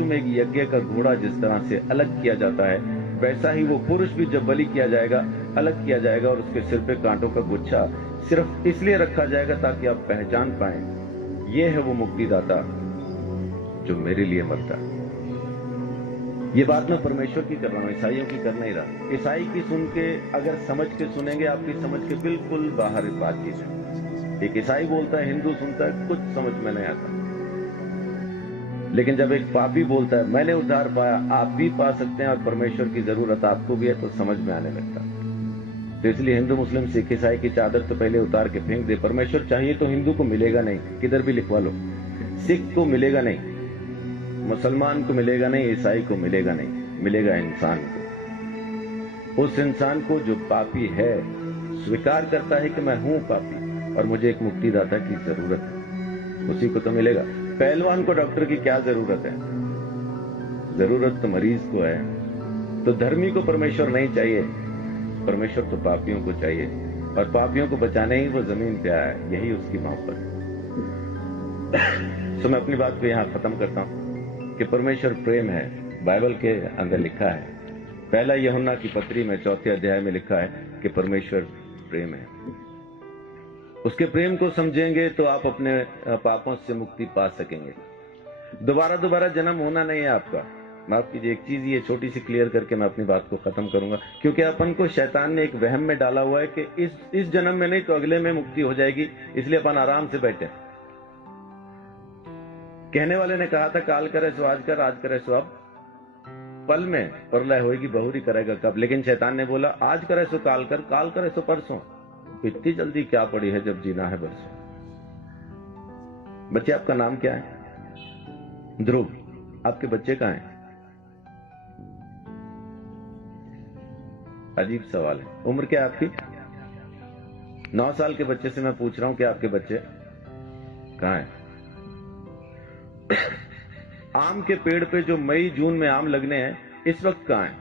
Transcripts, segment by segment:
पशु में एक यज्ञ का घोड़ा जिस तरह से अलग किया जाता है, वैसा ही वो पुरुष भी जब बलि किया जाएगा, अलग किया जाएगा और उसके सिर पे कांटों का गुच्छा सिर्फ इसलिए रखा जाएगा ताकि आप पहचान पाएं, ये है वो मुक्तिदाता जो मेरे लिए मरता। ये बात मैं परमेश्वर की कर रहा हूं, ईसाइयों की कर नहीं रहा। ईसाई की सुन के अगर समझ के सुनेंगे, आपकी समझ के बिल्कुल बाहर बातचीत है। एक ईसाई बोलता है, हिंदू सुनता है, कुछ समझ में नहीं आता। लेकिन जब एक पापी बोलता है मैंने उद्धार पाया, आप भी पा सकते हैं और परमेश्वर की जरूरत आपको भी है, तो समझ में आने लगता। तो इसलिए हिंदू मुस्लिम सिख ईसाई की चादर तो पहले उतार के फेंक दे। परमेश्वर चाहिए तो हिंदू को मिलेगा नहीं, किधर भी लिखवा लो। सिख को मिलेगा नहीं, मुसलमान को मिलेगा नहीं, ईसाई को मिलेगा नहीं, मिलेगा इंसान को। उस इंसान को जो पापी है, स्वीकार करता है कि मैं हूं पापी और मुझे एक मुक्तिदाता की जरूरत है, उसी को तो मिलेगा। पहलवान को डॉक्टर की क्या जरूरत है? जरूरत तो मरीज को है। तो धर्मी को परमेश्वर नहीं चाहिए, परमेश्वर तो पापियों को चाहिए, और पापियों को बचाने ही वो जमीन पे आया है, यही उसकी मोहब्बत है। तो मैं अपनी बात को यहां खत्म करता हूं कि परमेश्वर प्रेम है। बाइबल के अंदर लिखा है, पहला यूहन्ना की पत्री में 4 अध्याय में लिखा है कि परमेश्वर प्रेम है। उसके प्रेम को समझेंगे तो आप अपने पापों से मुक्ति पा सकेंगे। दोबारा जन्म होना नहीं है आपका। माफ कीजिए, एक चीज ये छोटी सी क्लियर करके मैं अपनी बात को खत्म करूंगा, क्योंकि अपन को शैतान ने एक वहम में डाला हुआ है कि इस जन्म में नहीं तो अगले में मुक्ति हो जाएगी, इसलिए अपन आराम से बैठे। कहने वाले ने कहा था काल करे सो आज कर, आज करे सो अब, पल में प्रलय होगी, बहुरी करेगा कब। लेकिन शैतान ने बोला आज करे सो काल कर, काल करे सो परसों। इतनी जल्दी क्या पड़ी है जब जीना है बरसों। बच्चे, आपका नाम क्या है? ध्रुव। आपके बच्चे कहां हैं? अजीब सवाल है। उम्र क्या है आपकी? 9 साल के बच्चे से मैं पूछ रहा हूं कि आपके बच्चे कहां हैं? आम के पेड़ पे जो मई जून में आम लगने हैं, इस वक्त कहां हैं?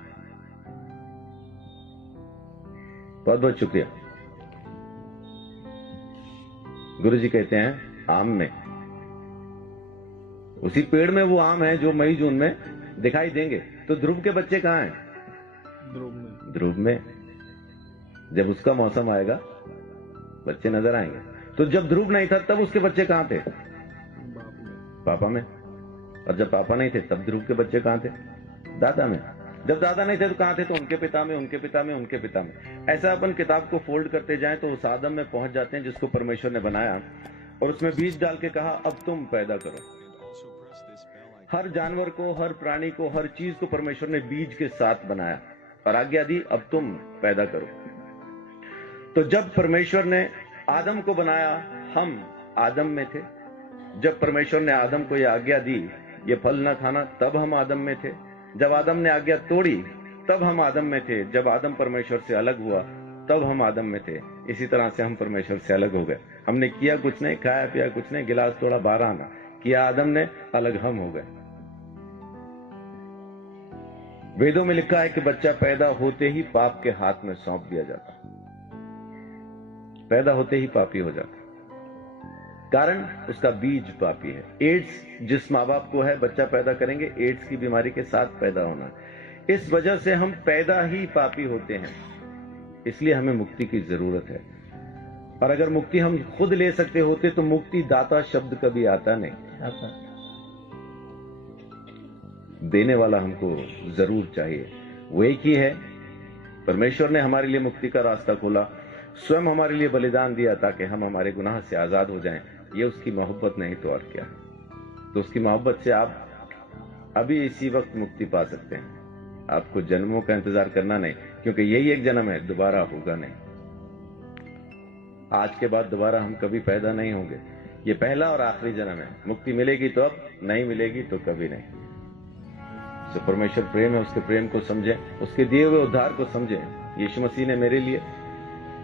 बहुत बहुत शुक्रिया। गुरुजी कहते हैं आम में, उसी पेड़ में वो आम है जो मई जून में दिखाई देंगे। तो ध्रुव के बच्चे कहां हैं? ध्रुव में। जब उसका मौसम आएगा बच्चे नजर आएंगे। तो जब ध्रुव नहीं था तब उसके बच्चे कहां थे? पापा में। और जब पापा नहीं थे तब ध्रुव के बच्चे कहां थे? दादा में। जब दादा नहीं थे तो कहां थे? तो उनके पिता में, उनके पिता में, उनके पिता में। ऐसा अपन किताब को फोल्ड करते जाएं तो उस आदम में पहुंच जाते हैं जिसको परमेश्वर ने बनाया और उसमें बीज डाल के कहा अब तुम पैदा करो। हर जानवर को, हर प्राणी को, हर चीज को परमेश्वर ने बीज के साथ बनाया और आज्ञा दी अब तुम पैदा करो। तो जब परमेश्वर ने आदम को बनाया, हम आदम में थे। जब परमेश्वर ने आदम को यह आज्ञा दी ये फल न खाना, तब हम आदम में थे। जब आदम ने आज्ञा तोड़ी तब हम आदम में थे। जब आदम परमेश्वर से अलग हुआ तब हम आदम में थे। इसी तरह से हम परमेश्वर से अलग हो गए। हमने किया कुछ नहीं, खाया पिया कुछ नहीं, गिलास तोड़ा 12 आना किया आदम ने, अलग हम हो गए। वेदों में लिखा है कि बच्चा पैदा होते ही पाप के हाथ में सौंप दिया जाता। पैदा होते ही पापी हो जाता, कारण उसका बीज पापी है। एड्स जिस माँ बाप को है, बच्चा पैदा करेंगे एड्स की बीमारी के साथ पैदा होना। इस वजह से हम पैदा ही पापी होते हैं। इसलिए हमें मुक्ति की जरूरत है। और अगर मुक्ति हम खुद ले सकते होते तो मुक्ति दाता शब्द कभी आता नहीं। देने वाला हमको जरूर चाहिए, वो एक ही है। परमेश्वर ने हमारे लिए मुक्ति का रास्ता खोला, स्वयं हमारे लिए बलिदान दिया ताकि हम हमारे गुनाह से आजाद हो जाएं। ये उसकी मोहब्बत नहीं तो और क्या। तो उसकी मोहब्बत से आप अभी इसी वक्त मुक्ति पा सकते हैं। आपको जन्मों का इंतजार करना नहीं, क्योंकि यही एक जन्म है, दोबारा होगा नहीं। आज के बाद दोबारा हम कभी पैदा नहीं होंगे। ये पहला और आखिरी जन्म है। मुक्ति मिलेगी तो अब, नहीं मिलेगी तो कभी नहीं। तो परमेश्वर प्रेम है, उसके प्रेम को समझें, उसके दिए हुए उद्धार को समझें। यीशु मसीह ने मेरे लिए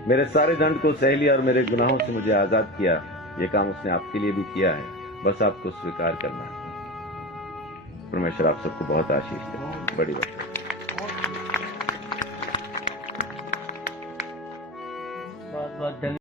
मेरे सारे दंड को सह लिया और मेरे गुनाहों से मुझे आजाद किया। ये काम उसने आपके लिए भी किया है, बस आपको स्वीकार करना है। परमेश्वर आप सबको बहुत आशीष दे। बड़ी बात।